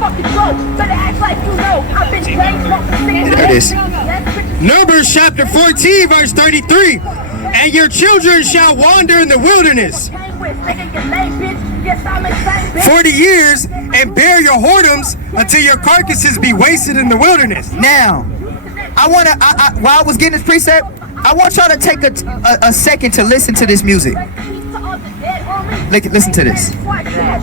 There it is. Numbers chapter 14, verse 33. And your children shall wander in the wilderness 40 years and bear your whoredoms until your carcasses be wasted in the wilderness. Now, while I was getting this precept, I want y'all to take a second to listen to this music. Listen to this.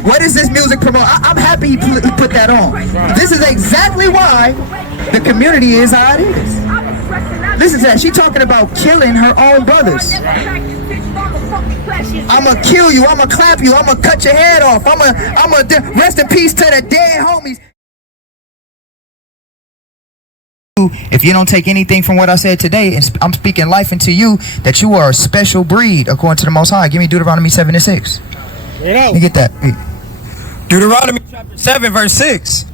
What is this music promote? I'm happy he put that on. This is exactly why the community is how it is. Listen to that. She talking about killing her own brothers. I'ma kill you. I'ma clap you. I'ma cut your head off. I'ma rest in peace to the dead homies. If you don't take anything from what I said today, and I'm speaking life into you, that you are a special breed according to the Most High. Give me Deuteronomy 7:6. Let me get that. Deuteronomy chapter 7, verse 6.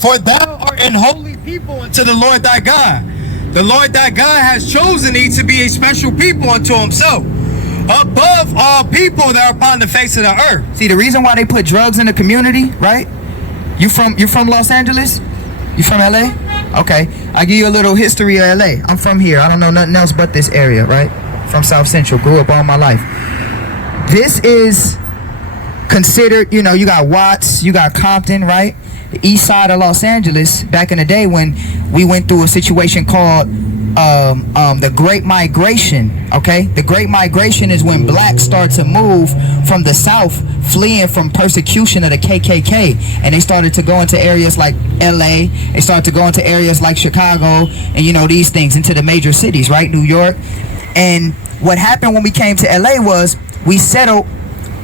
For thou art an holy people unto the Lord thy God. The Lord thy God has chosen thee to be a special people unto himself, above all people that are upon the face of the earth. See, the reason why they put drugs in the community, right? You from Los Angeles? You from LA? Okay, I'll give you a little history of LA. I'm from here. I don't know nothing else but this area, right? From South Central. Grew up all my life. This is considered, you know, you got Watts, you got Compton, right? The east side of Los Angeles, back in the day when we went through a situation called the Great Migration, okay? The Great Migration is when blacks start to move from the South, fleeing from persecution of the KKK, and they started to go into areas like LA, they started to go into areas like Chicago, and you know, these things, into the major cities, right? New York. And what happened when we came to LA was we settled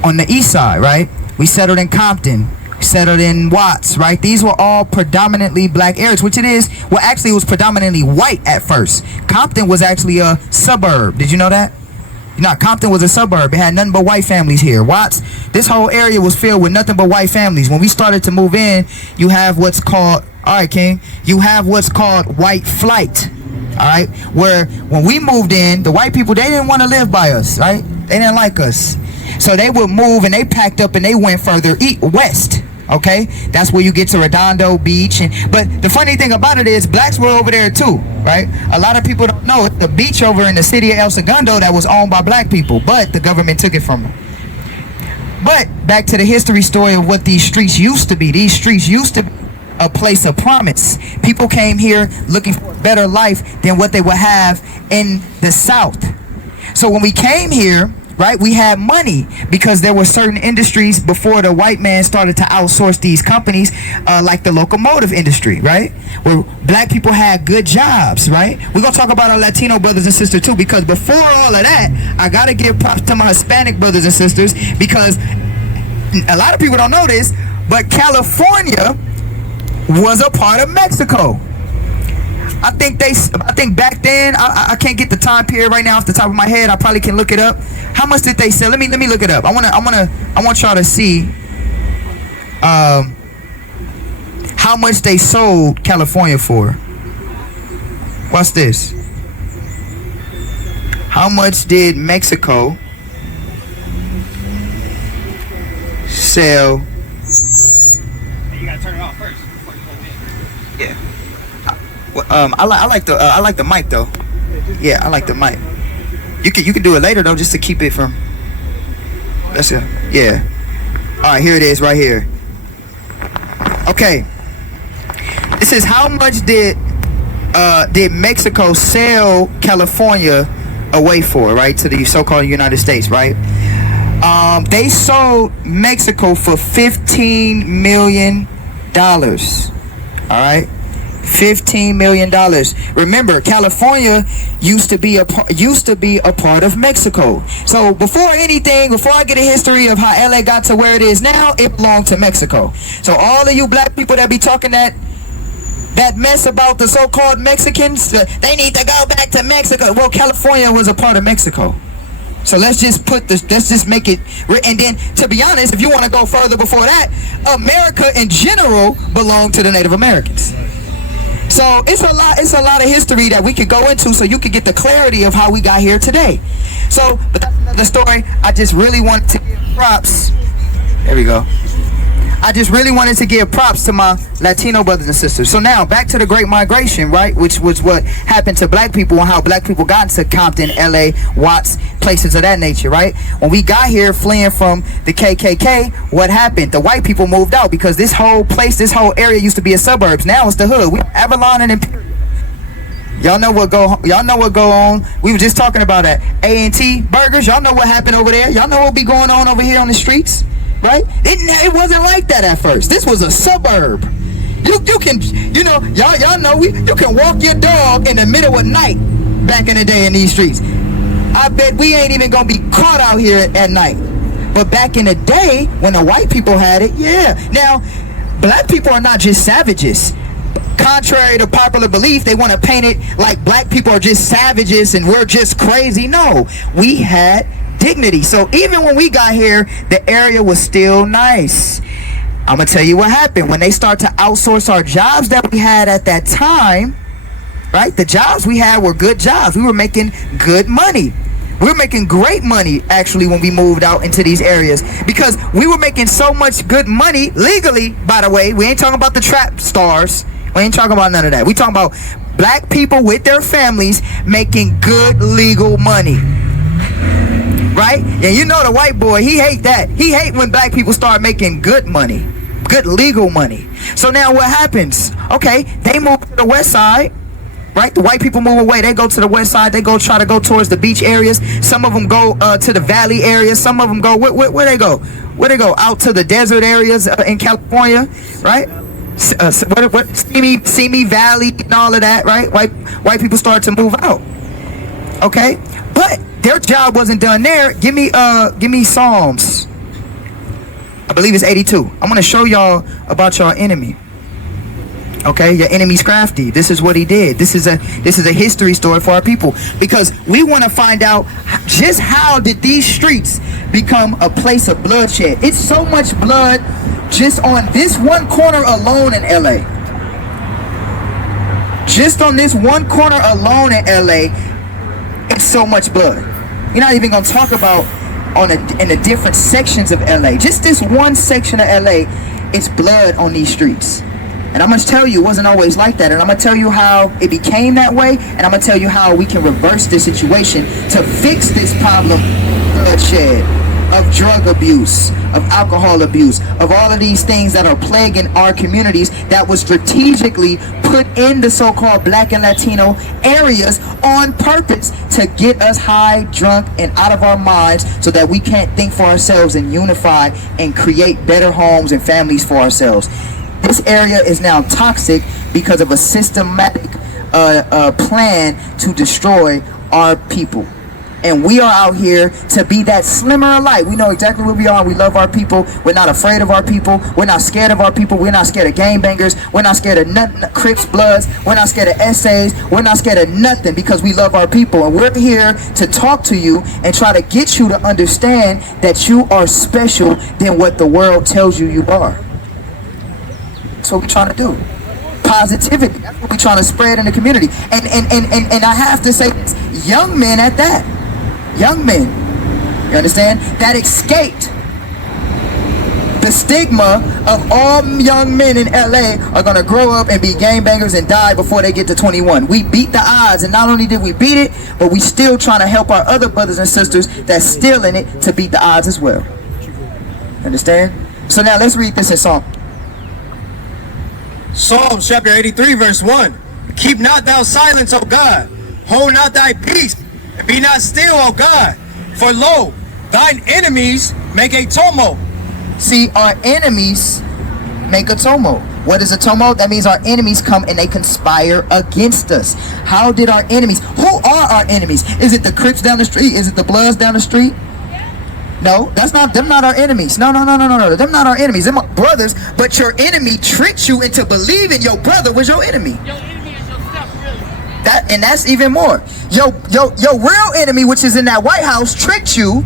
on the east side, right? We settled in Compton, settled in Watts, right? These were all predominantly black areas, which it is. Well, actually, it was predominantly white at first. Compton was actually a suburb. Did you know that? You know, Compton was a suburb. It had nothing but white families here. Watts, this whole area was filled with nothing but white families. When we started to move in, you have what's called, all right, King, you have what's called white flight, all right? Where when we moved in, the white people, they didn't want to live by us, right? They didn't like us. So they would move and they packed up and they went further west. Okay, that's where you get to Redondo Beach. But the funny thing about it is blacks were over there too, right? A lot of people don't know the beach over in the city of El Segundo that was owned by black people, but the government took it from them. But back to the history story of what these streets used to be. These streets used to be a place of promise. People came here looking for a better life than what they would have in the South. So when we came here, right, we had money because there were certain industries before the white man started to outsource these companies, like the locomotive industry, right, where black people had good jobs, right? We're gonna talk about our Latino brothers and sisters too, because before all of that, I gotta give props to my Hispanic brothers and sisters, because a lot of people don't know this, but California was a part of Mexico. I think back then, I can't get the time period right now off the top of my head. I probably can look it up. How much did they sell? Let me look it up. I want y'all to see how much they sold California for. What's this? How much did Mexico sell? You gotta turn it off first before you go in. Yeah. I like the mic though. Yeah, I like the mic. You can do it later though, just to keep it from. That's it. Yeah. All right, here it is, right here. Okay. It says how much did Mexico sell California away for, right, to the so-called United States, right? They sold Mexico for $15 million. All right. $15 million. Remember, California used to be a part of Mexico. So before I get a history of how LA got to where it is now, it belonged to Mexico. So all of you black people that be talking that mess about the so-called Mexicans, they need to go back to Mexico. Well, California was a part of Mexico. So let's just make it, and then to be honest, if you want to go further before that, America in general belonged to the Native Americans. So it's a lot of history that we could go into, so you could get the clarity of how we got here today. So, but that's another story. I just really want to give props. There we go. I just really wanted to give props to my Latino brothers and sisters. So now back to the Great Migration, right? Which was what happened to black people and how black people got into Compton, LA, Watts, places of that nature, right? When we got here fleeing from the KKK, what happened? The white people moved out because this whole place, this whole area used to be a suburbs. Now it's the hood. We Avalon and Imperial. Y'all know what go on. We were just talking about that A&T Burgers. Y'all know what happened over there. Y'all know what be going on over here on the streets. Right? It wasn't like that at first. This was a suburb. You can, you know, y'all know you can walk your dog in the middle of night back in the day in these streets. I bet we ain't even gonna be caught out here at night. But back in the day when the white people had it, yeah. Now, black people are not just savages. Contrary to popular belief, they want to paint it like black people are just savages and we're just crazy. No, we had dignity. So even when we got here, the area was still nice. I'm gonna tell you what happened when they start to outsource our jobs that we had at that time, right? The jobs we had were good jobs. We were making good money. We were making great money actually when we moved out into these areas because we were making so much good money legally. By the way, we ain't talking about the trap stars. We ain't talking about none of that. We talking about black people with their families making good legal money. Right? And you know the white boy, he hate that. He hate when black people start making good money, good legal money. So now what happens? Okay, they move to the west side, right? The white people move away. They go to the west side. They go try to go towards the beach areas. Some of them go to the valley areas. Some of them go, where they go? Where they go? Out to the desert areas in California, right? Simi Valley and all of that, right? White people start to move out. Okay? But their job wasn't done there. Give me Psalms. I believe it's 82. I'm gonna show y'all about your enemy. Okay, your enemy's crafty. This is what he did. This is a history story for our people because we want to find out just how did these streets become a place of bloodshed. It's so much blood just on this one corner alone in LA. Just on this one corner alone in LA, it's so much blood. You're not even gonna talk about in the different sections of LA. Just this one section of LA, it's blood on these streets. And I'm going to tell you, it wasn't always like that. And I'm going to tell you how it became that way. And I'm going to tell you how we can reverse this situation to fix this problem of bloodshed, of drug abuse, of alcohol abuse, of all of these things that are plaguing our communities that was strategically put in the so-called black and Latino areas on purpose to get us high, drunk, and out of our minds so that we can't think for ourselves and unify and create better homes and families for ourselves. This area is now toxic because of a systematic plan to destroy our people. And we are out here to be that slimmer of light. We know exactly where we are. We love our people. We're not afraid of our people. We're not scared of our people. We're not scared of gangbangers. We're not scared of nothing, Crips, Bloods. We're not scared of essays. We're not scared of nothing because we love our people. And we're here to talk to you and try to get you to understand that you are special than what the world tells you you are. That's what we're trying to do. Positivity. That's what we're trying to spread in the community. And I have to say, young men at that. Young men, you understand, that escaped the stigma of all young men in LA are gonna grow up and be gangbangers and die before they get to 21. We beat the odds, and not only did we beat it, but we still trying to help our other brothers and sisters that's still in it to beat the odds as well. Understand? So now let's read this in Psalms chapter 83 verse 1. Keep not thou silence, O God. Hold not thy peace. And be not still, O God. For lo, thine enemies make a tumult. See, our enemies make a tumult. What is a tumult? That means our enemies come and they conspire against us. How did our enemies? Who are our enemies? Is it the Crips down the street? Is it the Bloods down the street? No, that's not them. Not our enemies. No. Them not our enemies. Them are brothers. But your enemy tricked you into believing your brother was your enemy. Your enemy is yourself, really. And that's even more. Your real enemy, which is in that White House, tricked you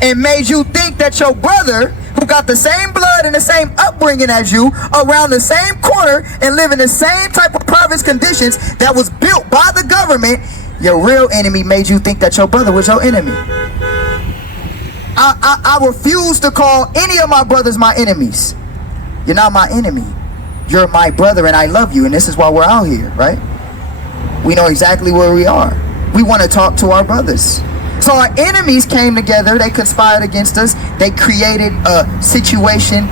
and made you think that your brother, who got the same blood and the same upbringing as you, around the same corner and live in the same type of poverty conditions that was built by the government, your real enemy made you think that your brother was your enemy. I refuse to call any of my brothers my enemies. You're not my enemy. You're my brother and I love you, and this is why we're out here, right? We know exactly where we are. We want to talk to our brothers. So our enemies came together. They conspired against us. They created a situation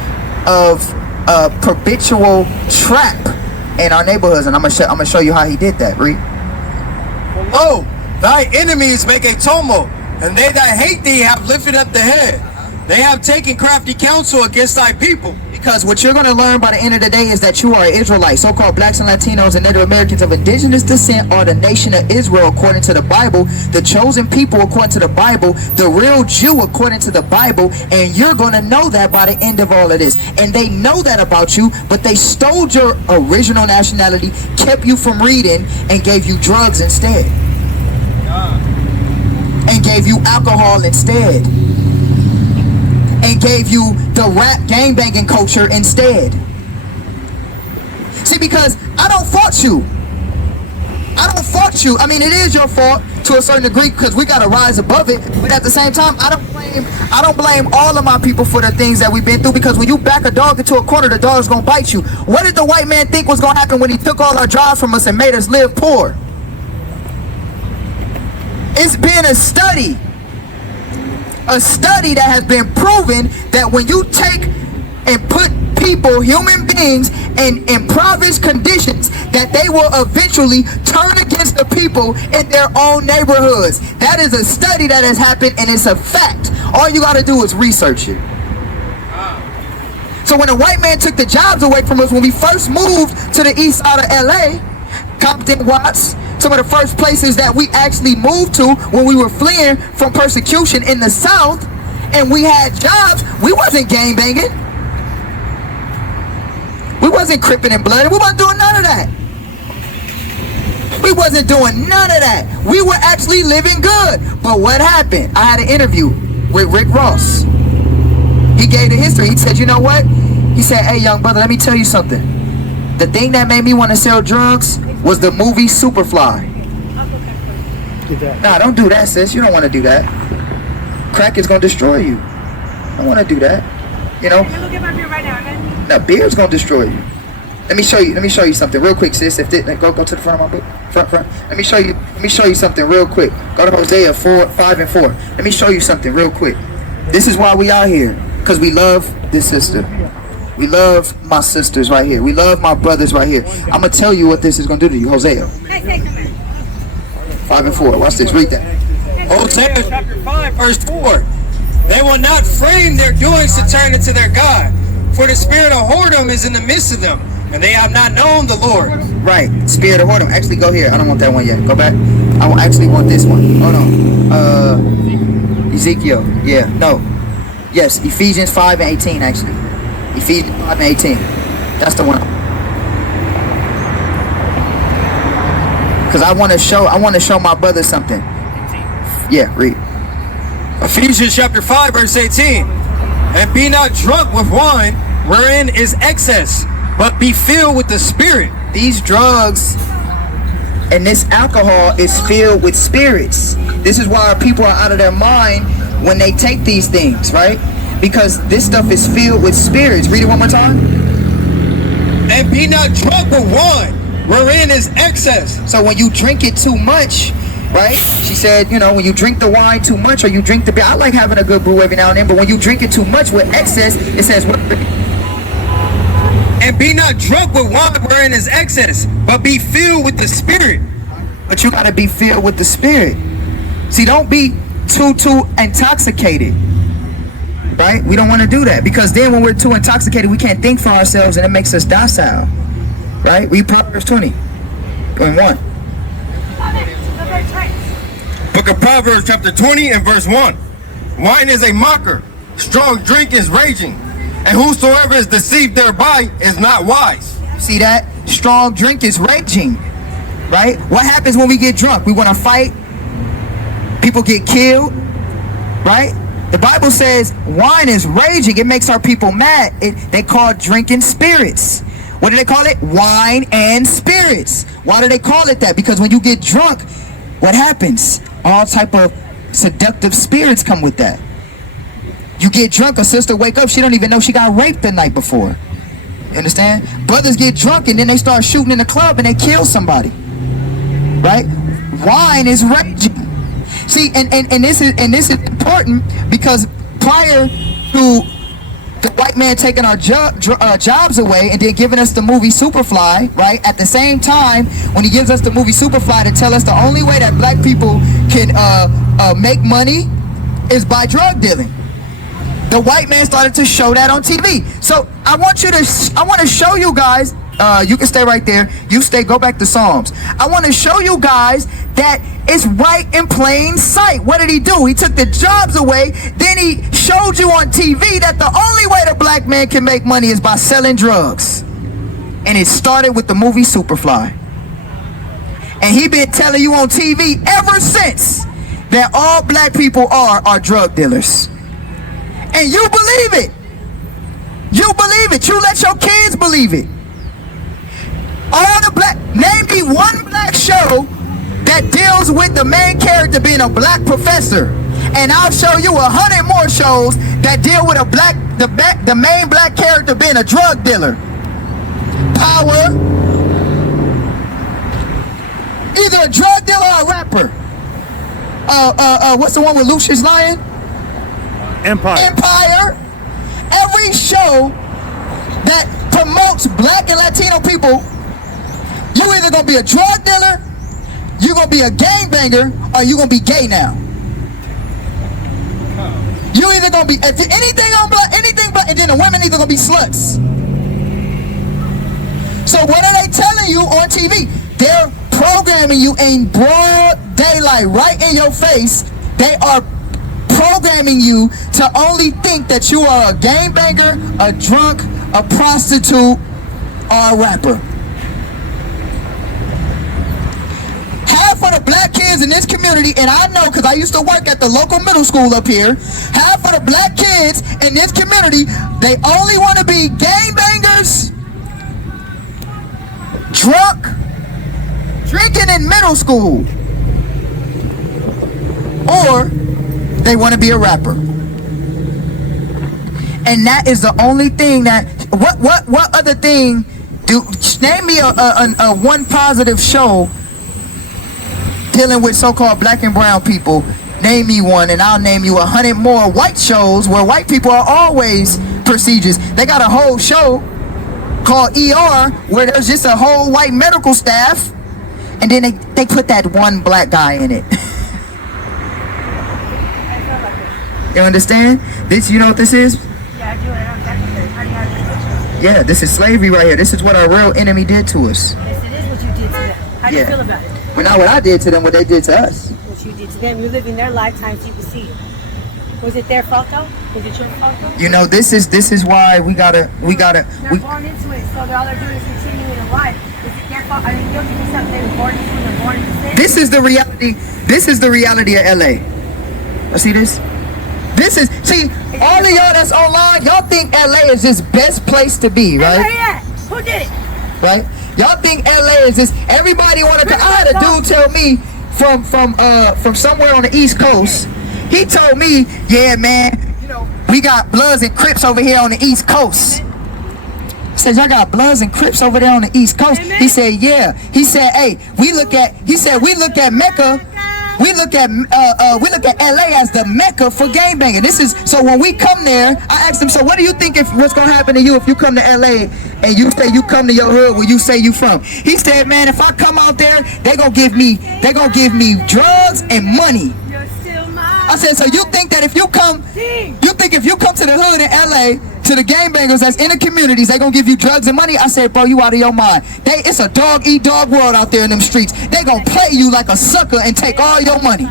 of a perpetual trap in our neighborhoods, and I'm gonna show you how he did that. Read. Oh, thy enemies make a tumult, and they that hate thee have lifted up the head. They have taken crafty counsel against thy people. Because what you're going to learn by the end of the day is that you are an Israelite. So-called blacks and Latinos and Native Americans of indigenous descent are the nation of Israel according to the Bible, the chosen people according to the Bible, the real Jew according to the Bible, and you're going to know that by the end of all of this. And they know that about you, but they stole your original nationality, kept you from reading, and gave you drugs instead. And gave you alcohol instead. And gave you the rap gangbanging culture instead. See, because I don't fault you. I don't fault you. I mean, it is your fault to a certain degree because we got to rise above it. But at the same time, I don't blame all of my people for the things that we've been through, because when you back a dog into a corner, the dog's going to bite you. What did the white man think was going to happen when he took all our jobs from us and made us live poor? It's been a study that has been proven that when you take and put people, human beings, in impoverished conditions, that they will eventually turn against the people in their own neighborhoods. That is a study that has happened, and it's a fact. All you got to do is research it. So when a white man took the jobs away from us when we first moved to the east side of LA, Compton, Watts, some of the first places that we actually moved to when we were fleeing from persecution in the South, and we had jobs, we wasn't gangbanging. We wasn't cripping and blooding. We wasn't doing none of that. We wasn't doing none of that. We were actually living good. But what happened? I had an interview with Rick Ross. He gave the history. He said, you know what? He said, hey, young brother, let me tell you something. The thing that made me want to sell drugs was the movie Superfly. Nah, don't do that, sis. You don't want to do that. Crack is going to destroy you. I don't want to do that. You know? Can I look at my beer right now, man? No, beer's going to destroy you. Let me show you something real quick, sis. If they, go to the front of my book. Front. Let me show you something real quick. Go to Hosea 5 and 4. Let me show you something real quick. This is why we out here. Because we love this sister. We love my sisters right here. We love my brothers right here. I'm going to tell you what this is going to do to you. Hosea 5 and 4. Watch this. Read that. Hosea chapter 5 verse 4. They will not frame their doings to turn into their God, for the spirit of whoredom is in the midst of them, and they have not known the Lord. Right. Spirit of whoredom. Actually, go here. I don't want that one yet. Go back. I actually want this one. Hold on. Ezekiel. Yeah. No. Yes. Ephesians 5 and 18, actually. Ephesians 5 and 18. That's the one. Because I want to show my brother something. Yeah, read. Ephesians chapter 5 verse 18. And be not drunk with wine, wherein is excess, but be filled with the Spirit. These drugs and this alcohol is filled with spirits. This is why our people are out of their mind when they take these things, right? Because this stuff is filled with spirits. Read it one more time. And be not drunk with wine, wherein is excess. So when you drink it too much, right? She said, you know, when you drink the wine too much or you drink the beer, I like having a good brew every now and then, but when you drink it too much with excess, it says what? And be not drunk with wine wherein is excess, but be filled with the Spirit. But you got to be filled with the Spirit. See, don't be too intoxicated, right? We don't want to do that, because then when we're too intoxicated, we can't think for ourselves, and it makes us docile, right? Read Proverbs 20:1. Book of Proverbs chapter 20 and verse 1. Wine is a mocker, strong drink is raging, and whosoever is deceived thereby is not wise. See that? Strong drink is raging, right? What happens when we get drunk? We want to fight. People get killed, right? The Bible says wine is raging. It makes our people mad. They call drinking spirits. What do they call it? Wine and spirits. Why do they call it that? Because when you get drunk, what happens? All type of seductive spirits come with that. You get drunk, a sister wake up, she don't even know she got raped the night before. You understand? Brothers get drunk and then they start shooting in the club and they kill somebody. Right? Wine is raging. See, and this is important because prior to the white man taking our jobs away and then giving us the movie Superfly, right? At the same time, when he gives us the movie Superfly to tell us the only way that black people can make money is by drug dealing. The white man started to show that on TV. So I want to show you guys. You can stay right there. You stay. Go back to Psalms. I want to show you guys that it's right in plain sight. What did he do? He took the jobs away. Then he showed you on TV that the only way the black man can make money is by selling drugs. And it started with the movie Superfly. And he been telling you on TV ever since that all black people are drug dealers. And you believe it. You believe it. You let your kids believe it. Name me one black show that deals with the main character being a black professor, and I'll show you 100 more shows that deal with the main black character being a drug dealer. Power, either a drug dealer or a rapper. What's the one with Lucius Lyon? Empire. Every show that promotes black and Latino people, you either gonna be a drug dealer, you gonna be a gangbanger, or you gonna be gay now. You either gonna be anything on black, and then the women either gonna be sluts. So what are they telling you on TV? They're programming you in broad daylight, right in your face. They are programming you to only think that you are a gangbanger, a drunk, a prostitute, or a rapper. Half of the black kids in this community, and I know because I used to work at the local middle school up here, half of the black kids in this community, they only want to be gangbangers, drunk, drinking in middle school, or they want to be a rapper. And that is the only thing that, what other thing name me a one positive show dealing with so-called black and brown people. Name me one and I'll name you 100 more white shows where white people are always prestigious. They got a whole show called ER where there's just a whole white medical staff and then they put that one black guy in it. You understand? This, you know what this is? Yeah, I do. I know exactly what how do you have this picture? Yeah, this is slavery right here. This is what our real enemy did to us. Yes, it is what you did to them. How do you feel about it? But not what I did to them, what they did to us. What you did to them. You're living their lifetime so you can see it. Was it their fault though? Was it your fault though? You know, this is why we gotta. They're born into it, so all they're doing is continuing in life. Is it their fault? I mean, don't you think something they were born into and they're born into sin? This is the reality. This is the reality of LA. See this? This is, see, all of y'all that's online, y'all think LA is this best place to be, right? Where you at? Who did it? Right? Y'all think LA is this, everybody wanted to, I had a dude tell me from somewhere on the East Coast, he told me, yeah man, you know, we got Bloods and Crips over here on the East Coast. He said, y'all got Bloods and Crips over there on the East Coast. Amen. He said, yeah. He said, hey, we look at Mecca. We look at LA as the Mecca for gangbanging. This is, so when we come there, I asked him, so what do you think what's gonna happen to you if you come to LA and you say you come to your hood where you say you from? He said, man, if I come out there, they gonna give me drugs and money. You're still mine. I said, so you think that if you come to the hood in LA, to the gangbangers that's in the communities, they gonna give you drugs and money? I said, bro, you out of your mind. It's a dog-eat-dog world out there in them streets. They gonna play you like a sucker and take all your money.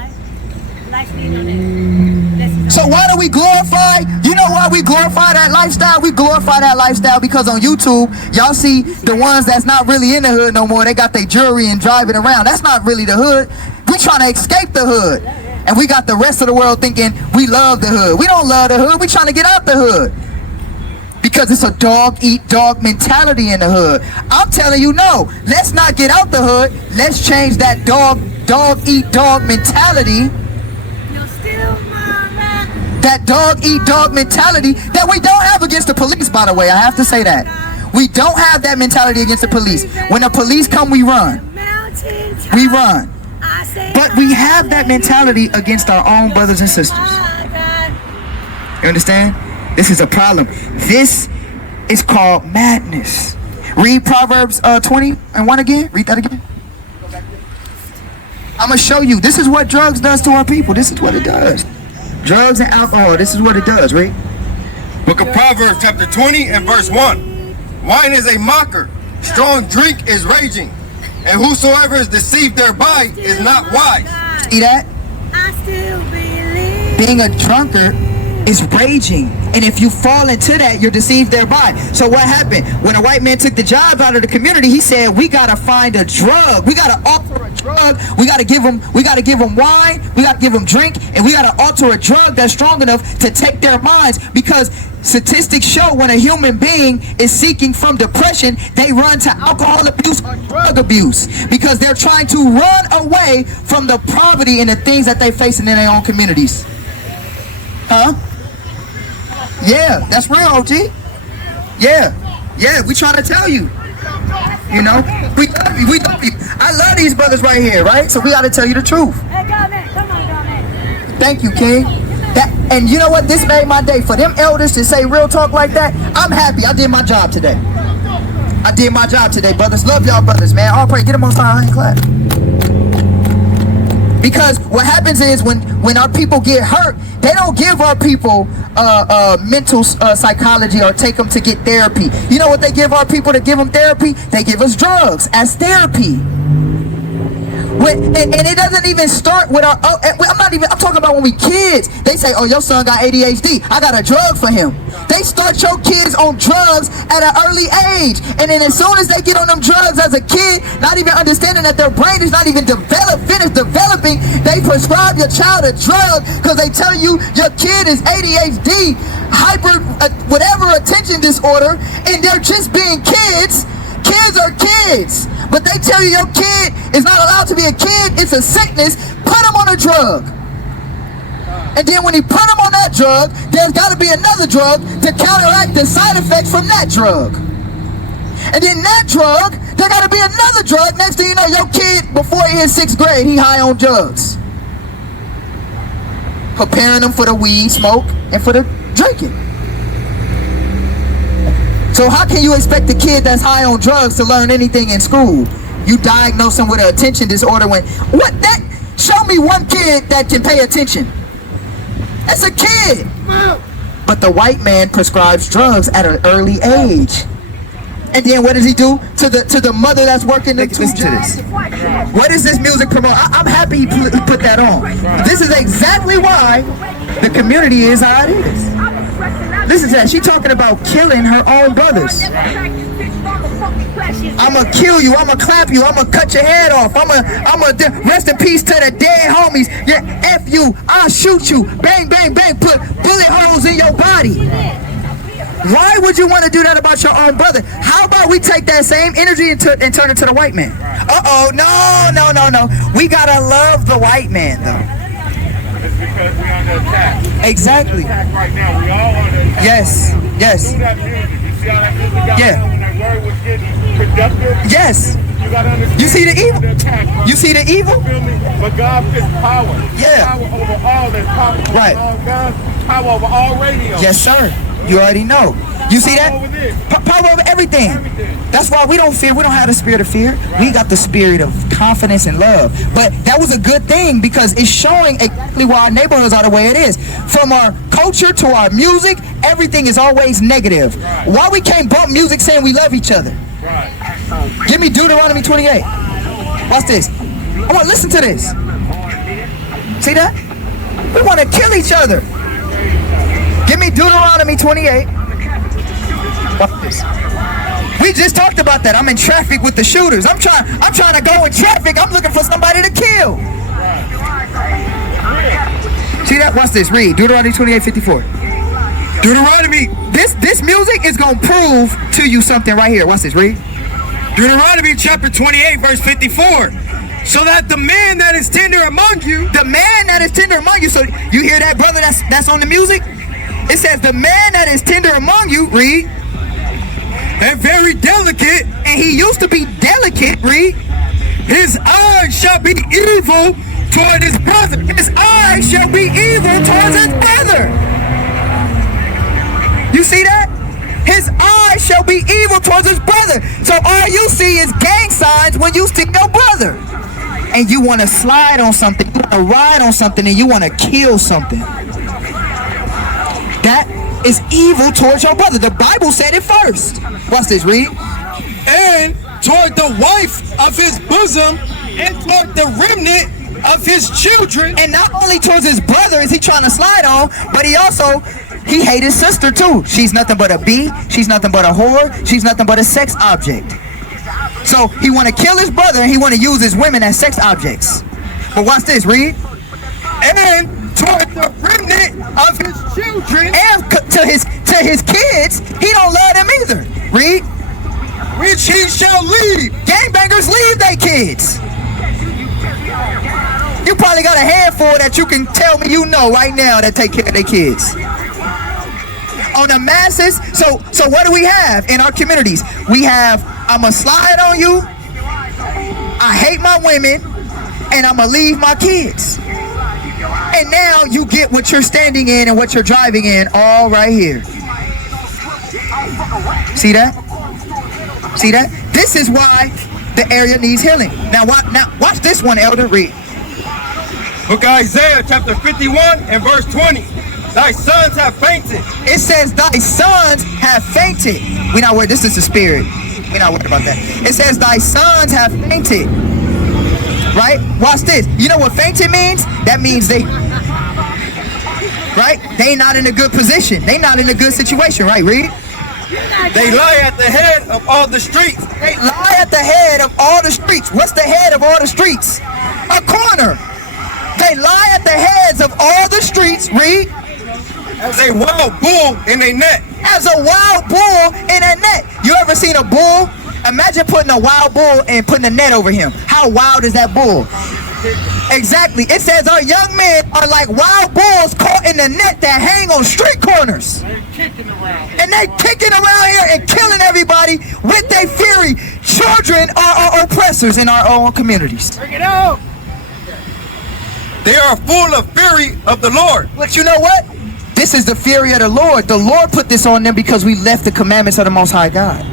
So why do we glorify? You know why we glorify that lifestyle? We glorify that lifestyle because on YouTube, y'all see the ones that's not really in the hood no more. They got their jewelry and driving around. That's not really the hood. We trying to escape the hood. And we got the rest of the world thinking we love the hood. We don't love the hood. We trying to get out the hood. Because it's a dog-eat-dog mentality in the hood. I'm telling you, no. Let's not get out the hood. Let's change that dog-eat-dog mentality. You're still mine. That dog-eat-dog mentality that we don't have against the police, by the way. I have to say that. We don't have that mentality against the police. When the police come, we run. We run. But we have that mentality against our own brothers and sisters. You understand? This is a problem. This is called madness. Read Proverbs 20:1 again. Read that again. I'm going to show you. This is what drugs does to our people. This is what it does. Drugs and alcohol. This is what it does. Read. Book of Proverbs chapter 20 and verse 1. Wine is a mocker. Strong drink is raging. And whosoever is deceived thereby is not wise. See that? I still believe. Being a drunkard is raging. And if you fall into that, you're deceived thereby. So what happened? When a white man took the job out of the community, he said, we gotta find a drug. We gotta offer a drug. We gotta give them wine. We gotta give them drink. And we gotta alter a drug that's strong enough to take their minds. Because statistics show when a human being is seeking from depression, they run to alcohol abuse or drug abuse. Because they're trying to run away from the poverty and the things that they face in their own communities. Huh? Yeah, that's real, OG. Yeah, we trying to tell you. You know, we love you. I love these brothers right here, right? So we got to tell you the truth. Hey, God, man, come on, God, man. Thank you, King. And you know what? This made my day. For them elders to say real talk like that, I'm happy. I did my job today. Brothers. Love y'all, brothers, man. All pray. Get them on fire and clap. Because what happens is when our people get hurt, they don't give our people mental psychology or take them to get therapy. You know what they give our people to give them therapy? They give us drugs as therapy. And it doesn't even start with our, I'm talking about when we kids. They say, oh, your son got ADHD. I got a drug for him. They start your kids on drugs at an early age. And then as soon as they get on them drugs as a kid, not even understanding that their brain is not even finished developing, they prescribe your child a drug because they tell you your kid is ADHD, whatever attention disorder, and they're just being kids. Kids are kids. But they tell you your kid is not allowed to be a kid. It's a sickness. Put him on a drug. And then when he put him on that drug, there's got to be another drug to counteract the side effects from that drug. And then that drug, there got to be another drug. Next thing you know, your kid, before he hits 6th grade, he high on drugs. Preparing them for the weed smoke and for the drinking. So how can you expect a kid that's high on drugs to learn anything in school? You diagnose him with an attention disorder show me one kid that can pay attention. That's a kid. But the white man prescribes drugs at an early age. And then what does he do to the mother that's working the two jobs? What is this music promote? I'm happy he put that on. This is exactly why the community is how it is. Listen to that. She talking about killing her own brothers. I'ma kill you. I'ma clap you. I'ma cut your head off. I'ma rest in peace to the dead homies. Yeah, F you. I'll shoot you. Bang, bang, bang. Put bullet holes in your body. Why would you want to do that about your own brother? How about we take that same energy and turn it to the white man? No. We gotta love the white man, though. It's because we're under attack. Exactly. Right now, we all under attack. Yes. Do that music. You see how that music got Yeah. when that word was getting productive? Yes. You gotta understand. You see the evil? You see the evil? Feel me? But God is power. Yeah. Power over all. There's power over Right. all guns. Power over all radio. Yes, sir. You already know. You see that? Power over this. Power over everything. Everything. That's why we don't fear. We don't have the spirit of fear. We got the spirit of confidence and love. But that was a good thing because it's showing exactly why our neighborhoods are the way it is. From our culture to our music, everything is always negative. Why we can't bump music saying we love each other? Right. Give me Deuteronomy 28. Watch this. I want to listen to this. See that? We want to kill each other. Give me Deuteronomy 28. Watch this. We just talked about that. I'm in traffic with the shooters. I'm trying to go in traffic. I'm looking for somebody to kill. See that? Watch this. Read Deuteronomy 28:54. Deuteronomy. This music is gonna prove to you something right here. Watch this. Read. Deuteronomy chapter 28 verse 54. So that the man that is tender among you. The man that is tender among you. So you hear that, brother? That's on the music. It says the man that is tender among you. Read. and very delicate, and he used to be delicate, read. his eyes shall be evil toward his brother. His eyes shall be evil towards his brother. You see that? His eyes shall be evil towards his brother. So all you see is gang signs when you see your brother. And you want to slide on something, you want to ride on something, and you want to kill something. That is evil towards your brother. The Bible said it first. Watch this, read. And toward the wife of his bosom, and toward the remnant of his children. And not only towards his brother is he trying to slide on, but he hate his sister too. She's nothing but a B. She's nothing but a whore. She's nothing but a sex object. So he want to kill his brother and he want to use his women as sex objects. But watch this, read. And toward the remnant of his children. And to his kids, he don't love them either. Read. Which he shall leave. Gangbangers leave their kids. You probably got a handful that you can tell me you know right now that take care of their kids. On the masses, so what do we have in our communities? We have, I'ma slide on you, I hate my women, and I'ma leave my kids. And now you get what you're standing in and what you're driving in all right here. See that? See that? This is why the area needs healing. Now watch this one, Elder. Read. Book of Isaiah chapter 51 and verse 20. Thy sons have fainted. It says thy sons have fainted. We're not worried. This is the spirit. We're not worried about that. It says thy sons have fainted. Right? Watch this. You know what fainted means? That means they not in a good position. They not in a good situation. Right? Read. They lie at the head of all the streets. They lie at the head of all the streets. What's the head of all the streets? A corner. They lie at the heads of all the streets. Read. As a wild bull in a net. As a wild bull in a net. You ever seen a bull? Imagine putting a wild bull and putting a net over him. How wild is that bull? Exactly. It says our young men are like wild bulls caught in the net that hang on street corners. And they kicking around here and killing everybody with their fury. Children are oppressors in our own communities. Bring it out. They are full of fury of the Lord. But you know what? This is the fury of the Lord. The Lord put this on them because we left the commandments of the Most High God.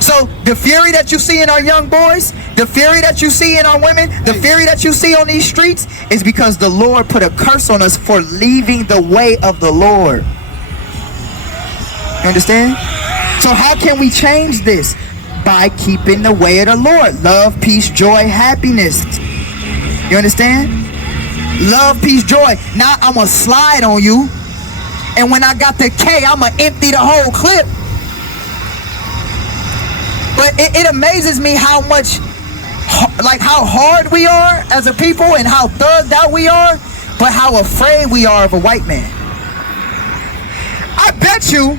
So the fury that you see in our young boys, the fury that you see in our women, the fury that you see on these streets is because the Lord put a curse on us for leaving the way of the Lord. You understand? So how can we change this? By keeping the way of the Lord. Love, peace, joy, happiness. You understand? Love, peace, joy. Now I'm going to slide on you. And when I got the K, I'm going to empty the whole clip. But it amazes me how much, like how hard we are as a people and how thugged out we are, but how afraid we are of a white man. I bet you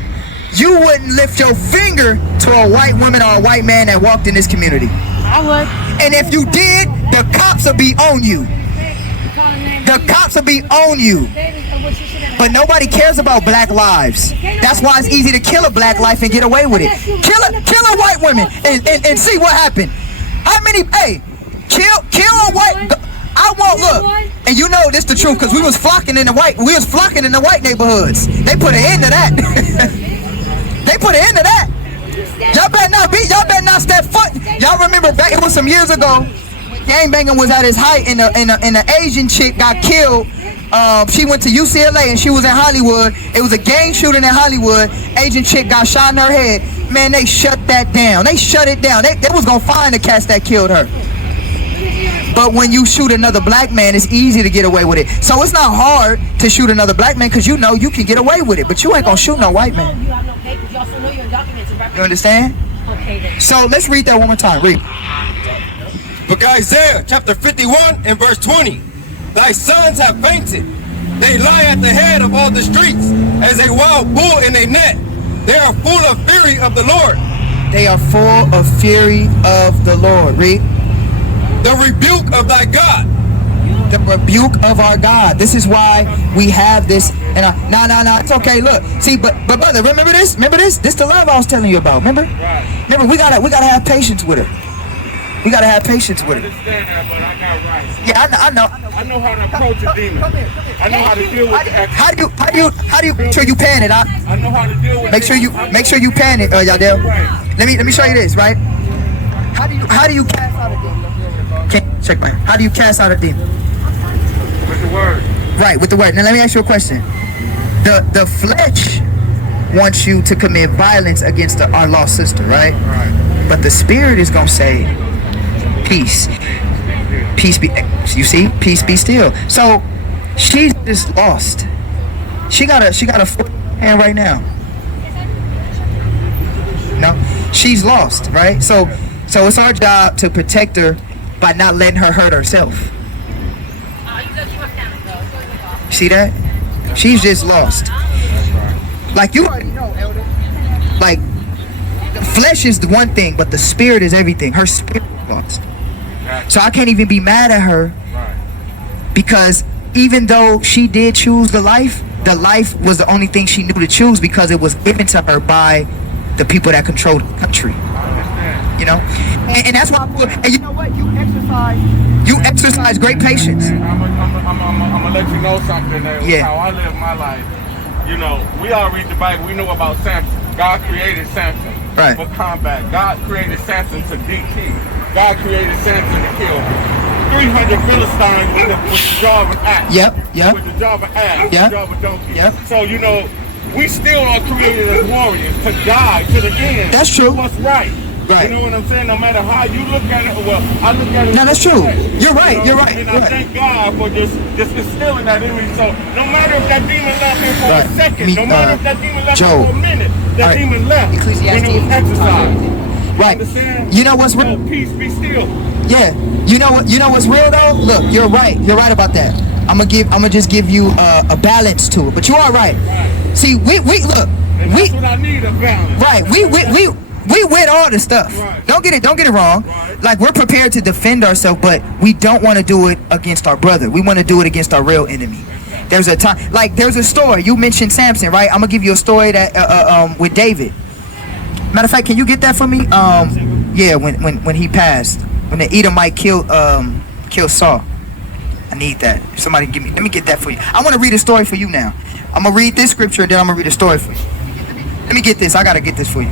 wouldn't lift your finger to a white woman or a white man that walked in this community. I would. And if you did, the cops will be on you. The cops will be on you. But nobody cares about black lives. That's why it's easy to kill a black life and get away with it. Kill a white woman and see what happened. How many, kill a white, I won't look. And you know this the truth because we was flocking in the white neighborhoods. They put an end to that. They put an end to that. Y'all better not step foot. Y'all remember back, it was some years ago, gangbanging was at its height and the Asian chick got killed. She went to UCLA and she was in Hollywood. It was a gang shooting in Hollywood. Asian chick got shot in her head. Man, they shut that down. They shut it down. They was gonna find the cats that killed her. But when you shoot another black man, it's easy to get away with it. So it's not hard to shoot another black man because you know you can get away with it. But you ain't gonna shoot no white man. You understand? So let's read that one more time. Read. Book of Isaiah chapter 51 and verse 20. Thy sons have fainted. They lie at the head of all the streets as a wild bull in a net. They are full of fury of the Lord. They are full of fury of the Lord. Read. The rebuke of thy God. The rebuke of our God. This is why we have this. And no, it's okay. Look, see, but brother, remember this? This the love I was telling you about. Remember? We gotta have patience with her. We gotta have patience with I her. understand that, but I got rights. Yeah, I know. I know how to approach a demon. I know how to deal with the How do you make sure you pan it? I know how to deal with Make sure you pan it, Yadel. Let me show you this, right? How do you cast out a demon? Check my. How do you cast out a demon? with the word. Right, with the word. Now let me ask you a question. The flesh wants you to commit violence against our lost sister, right? Right. But the spirit is gonna say, peace. Peace be. You see, peace be still. So she's just lost. She got a full hand right now. No, she's lost, right? So it's our job to protect her by not letting her hurt herself. See that? She's just lost. Like you already know, Elder. Like the flesh is the one thing, but the spirit is everything. Her spirit is lost. So I can't even be mad at her because even though she did choose the life was the only thing she knew to choose because it was given to her by the people that control the country. You know, and that's why. And you know what? You exercise great patience. I'm gonna let you know something. How I live my life. You know, we all read the Bible. We know about Samson. God created Samson for combat. God created Samson to DT. God created Samson to kill 300 Philistines with the jaw of an axe. Yep. With the jaw of an ass. With the jaw of a donkey. Yep. So you know, we still are created as warriors to die to the end. That's true. What's right. Right. You know what I'm saying? No matter how you look at it, well, I look at it. No, that's true. You're right. You know, You're right. And I thank God for just instilling that in me. So no matter if that demon left here for a second, no matter if that demon left here for a minute, that demon left. Ecclesiastes. When it was exercised. Right. Understand? You know what's real? So peace be still. Yeah. You know what's real though? Look, you're right. You're right about that. I'm gonna just give you a balance to it. But you are right. See, we look. And that's what I need, a balance. Right. We with all the stuff. Right. Don't get it wrong. Right. Like we're prepared to defend ourselves, but we don't want to do it against our brother. We want to do it against our real enemy. There's a time, like there's a story. You mentioned Samson, right? I'm gonna give you a story that with David. Matter of fact, can you get that for me? Yeah, when he passed, when the Edomite killed Saul. I need that. If somebody let me get that for you. I want to read a story for you now. I'm gonna read this scripture, then I'm gonna read a story for you. Let me get this. I gotta get this for you.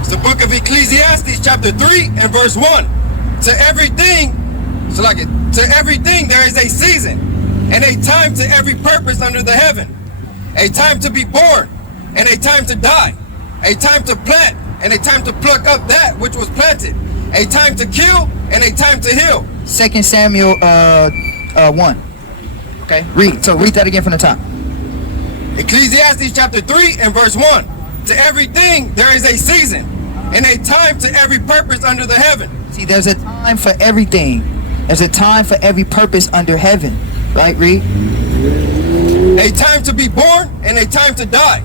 It's the book of Ecclesiastes, chapter 3 and verse 1. To everything there is a season, and a time to every purpose under the heaven. A time to be born, and a time to die. A time to plant, and a time to pluck up that which was planted. A time to kill, and a time to heal. 2 Samuel 1. Okay, read. So read that again from the top. Ecclesiastes chapter 3 and verse 1. To everything there is a season, and a time to every purpose under the heaven. See, there's a time for everything. There's a time for every purpose under heaven. Right, read. A time to be born, and a time to die.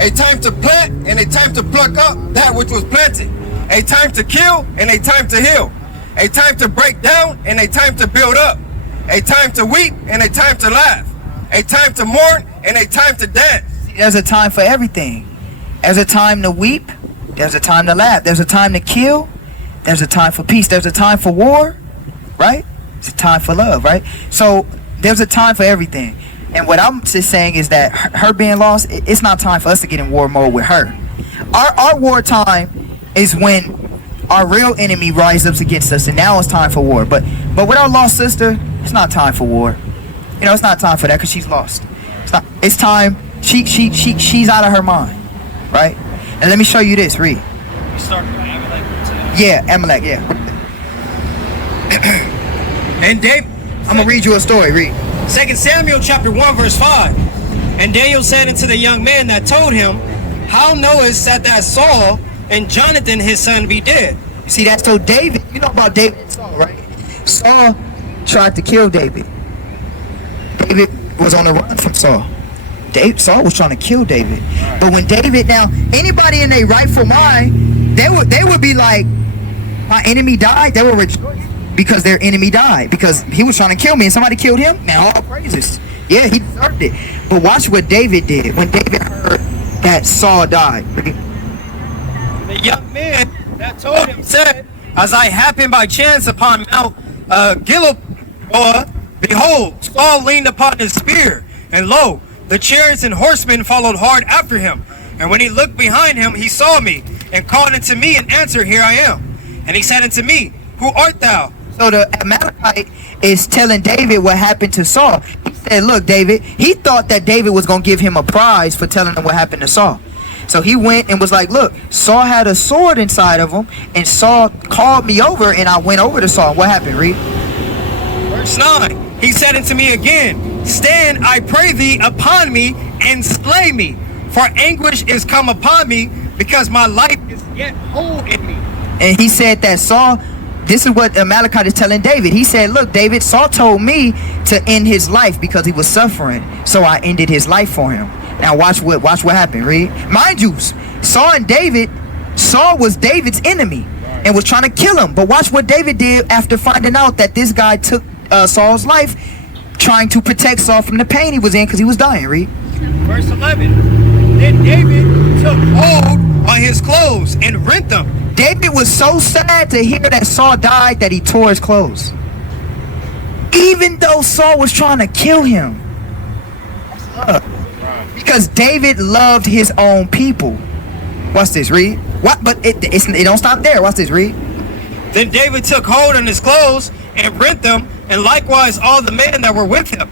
A time to plant, and a time to pluck up that which was planted. A time to kill, and a time to heal. A time to break down, and a time to build up. A time to weep, and a time to laugh. A time to mourn, and a time to dance. There's a time for everything. There's a time to weep. There's a time to laugh. There's a time to kill. There's a time for peace. There's a time for war, right? It's a time for love, right? So there's a time for everything. And what I'm just saying is that her being lost, it's not time for us to get in war mode with her. Our war time is when our real enemy rises up against us, and now it's time for war. But with our lost sister, it's not time for war. You know, it's not time for that because she's lost. It's time. She's out of her mind, right? And let me show you this. Read. You start with Amalek. Yeah, Amalek. Yeah. And David, I'm gonna read you a story. Read. 2 Samuel chapter 1 verse 5. And Daniel said unto the young man that told him, How knowest that Saul and Jonathan his son be dead? See, that's so David. You know about David and Saul, right? Saul tried to kill David. David was on the run from Saul. Saul was trying to kill David. But when David, now anybody in their rightful mind, they would be like, my enemy died. They would rejoice. because their enemy died, because he was trying to kill me and somebody killed him. Now all praises. Yeah, he deserved it. But watch what David did when David heard that Saul died. The young man that told him said, as I happened by chance upon Mount Gilboa, behold, Saul leaned upon his spear, and lo, the chariots and horsemen followed hard after him. And when he looked behind him, he saw me, and called unto me, and answered, Here I am. And he said unto me, Who art thou? So the Amalekite is telling David what happened to Saul. He said, look, David, he thought that David was going to give him a prize for telling him what happened to Saul. So he went and was like, look, Saul had a sword inside of him, and Saul called me over, and I went over to Saul. What happened, read? Verse 9, he said unto me again, Stand, I pray thee, upon me, and slay me, for anguish is come upon me, because my life is yet whole in me. And he said that Saul, this is what Amalekite is telling David. He said, look, David, Saul told me to end his life because he was suffering, so I ended his life for him. Now watch what happened, read. Mind you, Saul was David's enemy and was trying to kill him. But watch what David did after finding out that this guy took Saul's life, trying to protect Saul from the pain he was in because he was dying, read. Verse 11, then David took hold on his clothes and rent them. David was so sad to hear that Saul died that he tore his clothes. Even though Saul was trying to kill him. Because David loved his own people. Watch this, read. What? But it don't stop there. Watch this, read. Then David took hold on his clothes and rent them, and likewise all the men that were with him.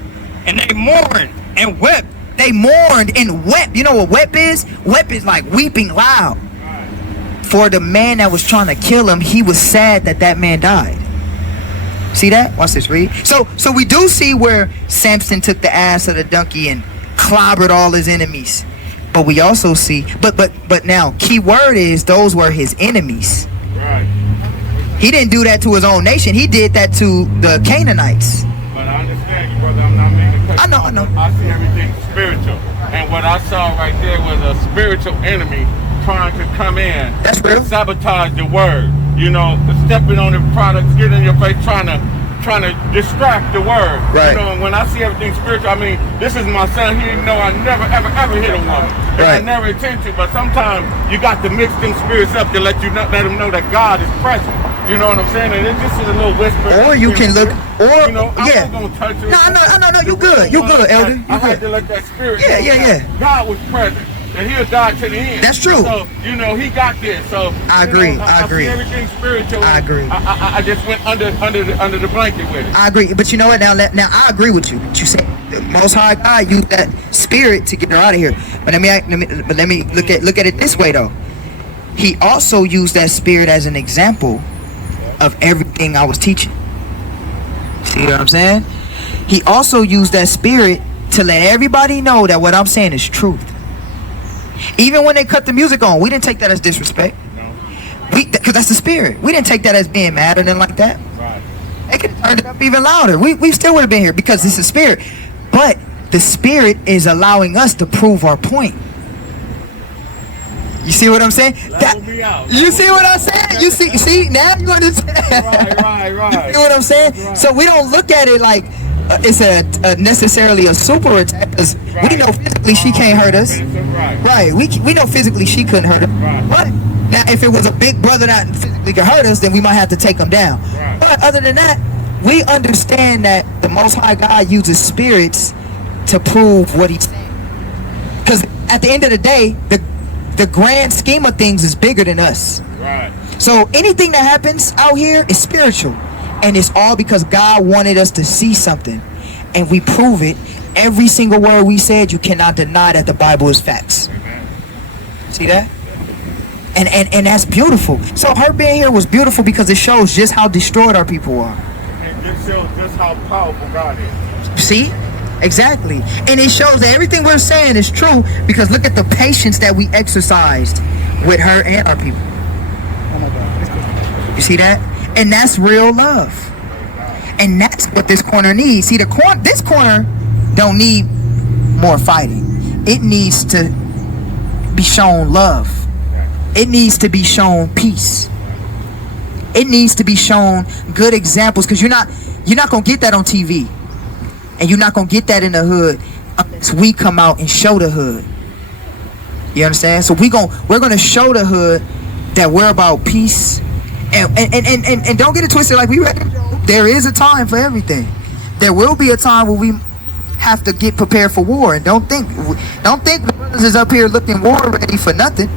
And they mourned and wept. They mourned and wept. You know what wept is? Wept is like weeping loud. For the man that was trying to kill him, he was sad that that man died. See that? Watch this, read. So we do see where Samson took the ass of the donkey and clobbered all his enemies. But we also see, but now, key word is those were his enemies. Right. He didn't do that to his own nation. He did that to the Canaanites. But I understand you, brother. I'm not meaning to cut I know. I see everything spiritual. And what I saw right there was a spiritual enemy trying to come in. That's real. And sabotage the word. You know, stepping on the products, getting in your face, trying to distract the word. Right. You know, and when I see everything spiritual, I mean, this is my son. He didn't know I never, ever hit a woman. And Right. I never intend to, but sometimes you got to mix them spirits up to let them know that God is present. You know what I'm saying? And it just is a little whisper. Or you can look, or, you know, I'm yeah. not gonna touch it. No, you good. You good, elder. You I had good. to let that spirit Yeah, know yeah, that God was present. And he'll die to the end. That's true. So, you know, he got this. So I agree. You know, I agree. see everything spiritual. I agree. I just went under the blanket with it. I agree. But you know what? Now I agree with you. You said the Most High God used that spirit to get her out of here. But let me look at it this way though. He also used that spirit as an example of everything I was teaching. See what I'm saying? He also used that spirit to let everybody know that what I'm saying is truth. Even when they cut the music on, we didn't take that as disrespect. No. Because that's the spirit. We didn't take that as being mad or nothing like that. Right. They could have turned it up even louder. We still would have been here because it's a spirit. But the spirit is allowing us to prove our point. You see what I'm saying? You see what I'm saying? You see now you understand. Right. You see what I'm saying? Right. So we don't look at it like it's a necessarily a super attack because we know physically she can't hurt us. Right. We know physically she couldn't hurt us. Right. But now if it was a big brother that physically could hurt us, then we might have to take him down. Right. But other than that, we understand that the Most High God uses spirits to prove what he's saying. Because at the end of the day, the grand scheme of things is bigger than us. Right. So anything that happens out here is spiritual. And it's all because God wanted us to see something. And we prove it. Every single word we said, you cannot deny that the Bible is facts. Amen. See that? And that's beautiful. So her being here was beautiful because it shows just how destroyed our people are. And it shows just how powerful God is. See? Exactly. And it shows that everything we're saying is true because look at the patience that we exercised with her and our people. You see that? And that's real love. And that's what this corner needs. See, this corner don't need more fighting. It needs to be shown love. It needs to be shown peace. It needs to be shown good examples, because you're not gonna get that on TV, and you're not gonna get that in the hood unless we come out and show the hood. You understand? So we're gonna show the hood that we're about peace, and don't get it twisted. Like we read, there is a time for everything. There will be a time where we have to get prepared for war, and don't think the brothers is up here looking war ready for nothing.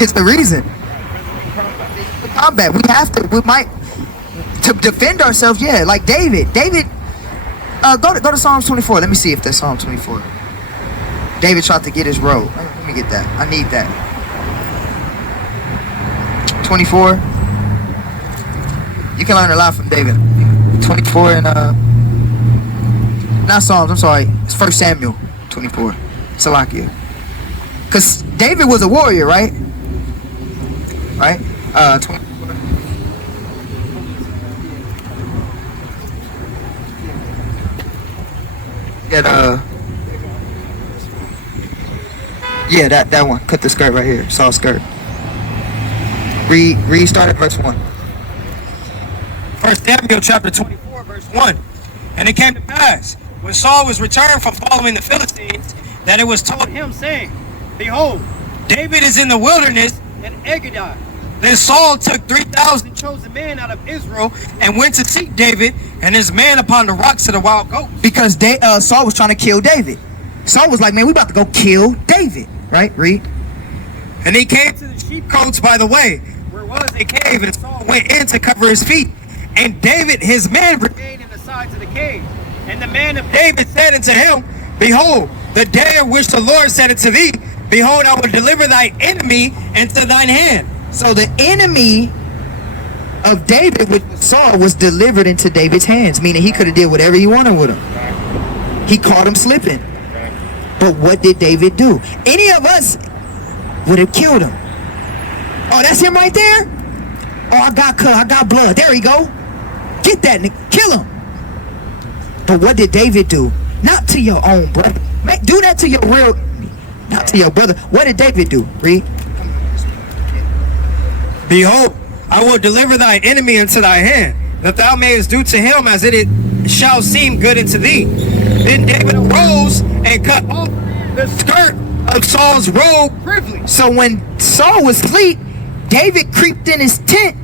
It's the reason. The combat. We might to defend ourselves. Yeah, like David. Go to Psalms 24. Let me see if that's Psalm 24. David tried to get his robe. Let me get that. I need that. 24. You can learn a lot from David. 24 and not Psalms, I'm sorry. It's 1 Samuel 24. Salakia. Because David was a warrior, right? Right? 24. Yeah, that one. Cut the skirt right here. Saul skirt. Start at verse 1. 1 Samuel chapter 24, verse 1. And it came to pass, when Saul was returned from following the Philistines, that it was told him, saying, Behold, David is in the wilderness in Engedi. Then Saul took 3,000 chosen men out of Israel and went to seek David and his men upon the rocks of the wild goats. Because Saul was trying to kill David. Saul was like, man, we about to go kill David. Right? Read. And he came to the sheepcotes by the way, where was a cave, and Saul went in to cover his feet. And David, his men, remained in the sides of the cave. And the man of David said unto him, Behold, the day of which the Lord said unto thee, Behold, I will deliver thy enemy into thine hand. So the enemy of David, which was Saul, was delivered into David's hands, meaning he could have did whatever he wanted with him. He caught him slipping. But what did David do? Any of us would have killed him. Oh, that's him right there? Oh, I got blood. There he go. Get that nigga. Kill him. But what did David do? Not to your own brother. Do that to your real, not to your brother. What did David do? Read. Behold, I will deliver thy enemy into thy hand, that thou mayest do to him as it shall seem good unto thee. Then David arose and cut off the skirt of Saul's robe privily. So when Saul was asleep, David creeped in his tent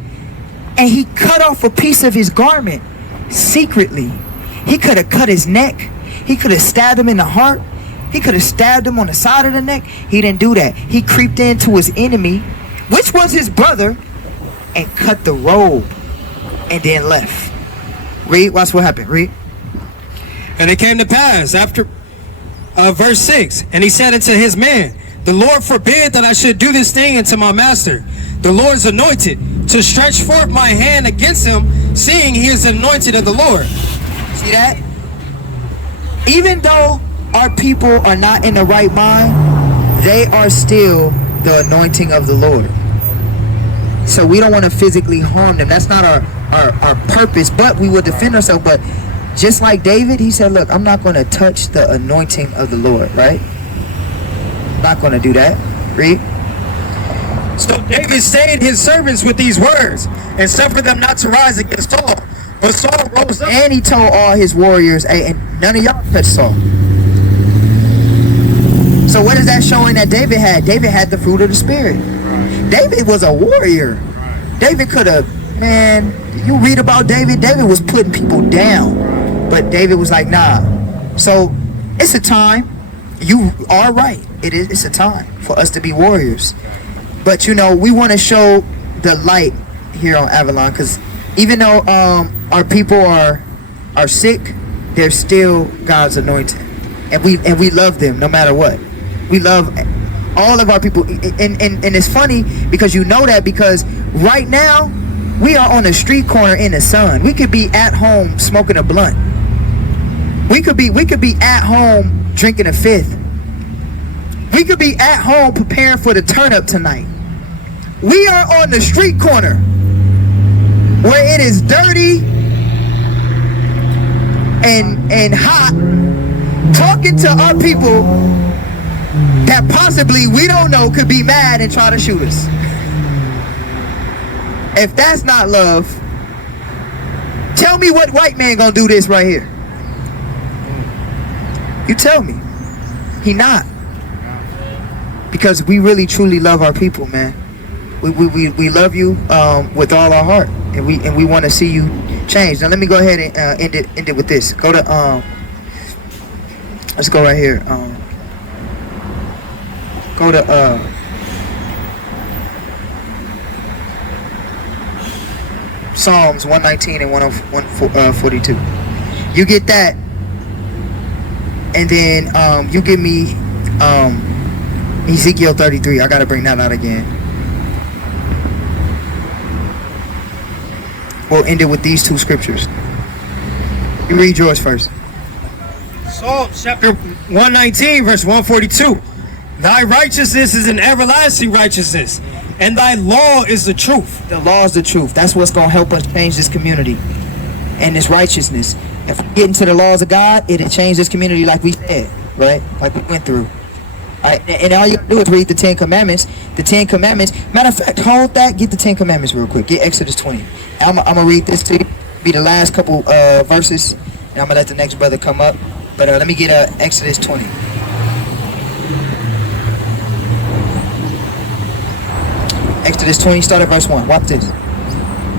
and he cut off a piece of his garment secretly. He could have cut his neck. He could have stabbed him in the heart. He could have stabbed him on the side of the neck. He didn't do that. He creeped into his enemy, which was his brother, and cut the robe and then left. Read. Watch what happened. Read. And it came to pass after verse 6, and he said unto his man, The Lord forbid that I should do this thing unto my master, the Lord's anointed, to stretch forth my hand against him, seeing he is anointed of the Lord. See that? Even though our people are not in the right mind, they are still the anointing of the Lord. So we don't want to physically harm them. That's not our purpose, but we will defend ourselves. But just like David, he said, look, I'm not going to touch the anointing of the Lord, right? Not going to do that. Read. So David stayed his servants with these words, and suffered them not to rise against Saul. But Saul rose up. And he told all his warriors, hey, and none of y'all touch Saul. So what is that showing that David had? David had the fruit of the Spirit. David was a warrior. David could have, man, you read about David. David was putting people down. But David was like, nah. So it's a time. You are right. It's a time for us to be warriors. But, you know, we want to show the light here on Avalon, because even though our people are sick, they're still God's anointed. And we love them no matter what. We love all of our people. And it's funny because you know that, because right now we are on a street corner in the sun. We could be at home smoking a blunt. We could be at home drinking a fifth. We could be at home preparing for the turn up tonight. We are on the street corner where it is dirty and hot, talking to our people that possibly we don't know could be mad and try to shoot us. If that's not love, tell me what white man gonna do this right here. You tell me. He not. Because we really truly love our people, man. We love you with all our heart, and we want to see you change. Now let me go ahead and end it with this. Go to let's go right here. Go to Psalms 119 and 142. You get that, and then you give me Ezekiel 33. I gotta bring that out again. We'll end it with these two scriptures. You read yours first. Psalms chapter 119, verse 142. Thy righteousness is an everlasting righteousness, and thy law is the truth. The law is the truth. That's what's going to help us change this community and this righteousness. If we get into the laws of God, it'll change this community like we said, right? Like we went through. All right? And all you got to do is read the 10 Commandments. The 10 Commandments. Matter of fact, hold that. Get the 10 Commandments real quick. Get Exodus 20. I'm going to read this to you. Be the last couple verses, and I'm going to let the next brother come up. But let me get Exodus 20. Exodus 20, start at verse 1. Watch this.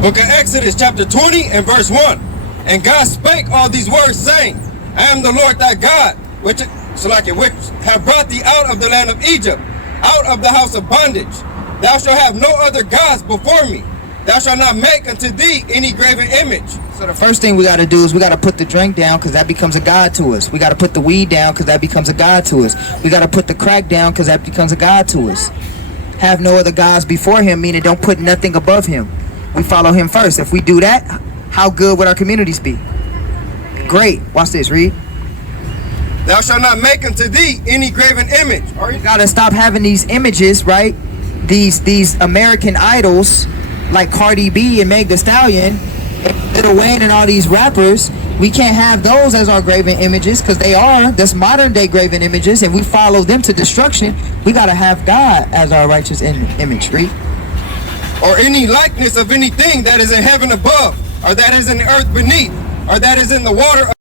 Book of Exodus, chapter 20 and verse 1. And God spake all these words, saying, I am the Lord thy God, which have brought thee out of the land of Egypt, out of the house of bondage. Thou shalt have no other gods before me. Thou shalt not make unto thee any graven image. So the first thing we got to do is we got to put the drink down, because that becomes a god to us. We got to put the weed down, because that becomes a god to us. We got to put the crack down, because that becomes a god to us. Have no other gods before him, meaning don't put nothing above him. We follow him first. If we do that, how good would our communities be? Great. Watch this. Read. Thou shalt not make unto thee any graven image. You got to stop having these images, right? These American idols like Cardi B and Meg Thee Stallion, Lil Wayne and all these rappers. We can't have those as our graven images, because that's modern day graven images, and we follow them to destruction. We got to have God as our righteous image. Read. Or any likeness of anything that is in heaven above, or that is in the earth beneath, or that is in the water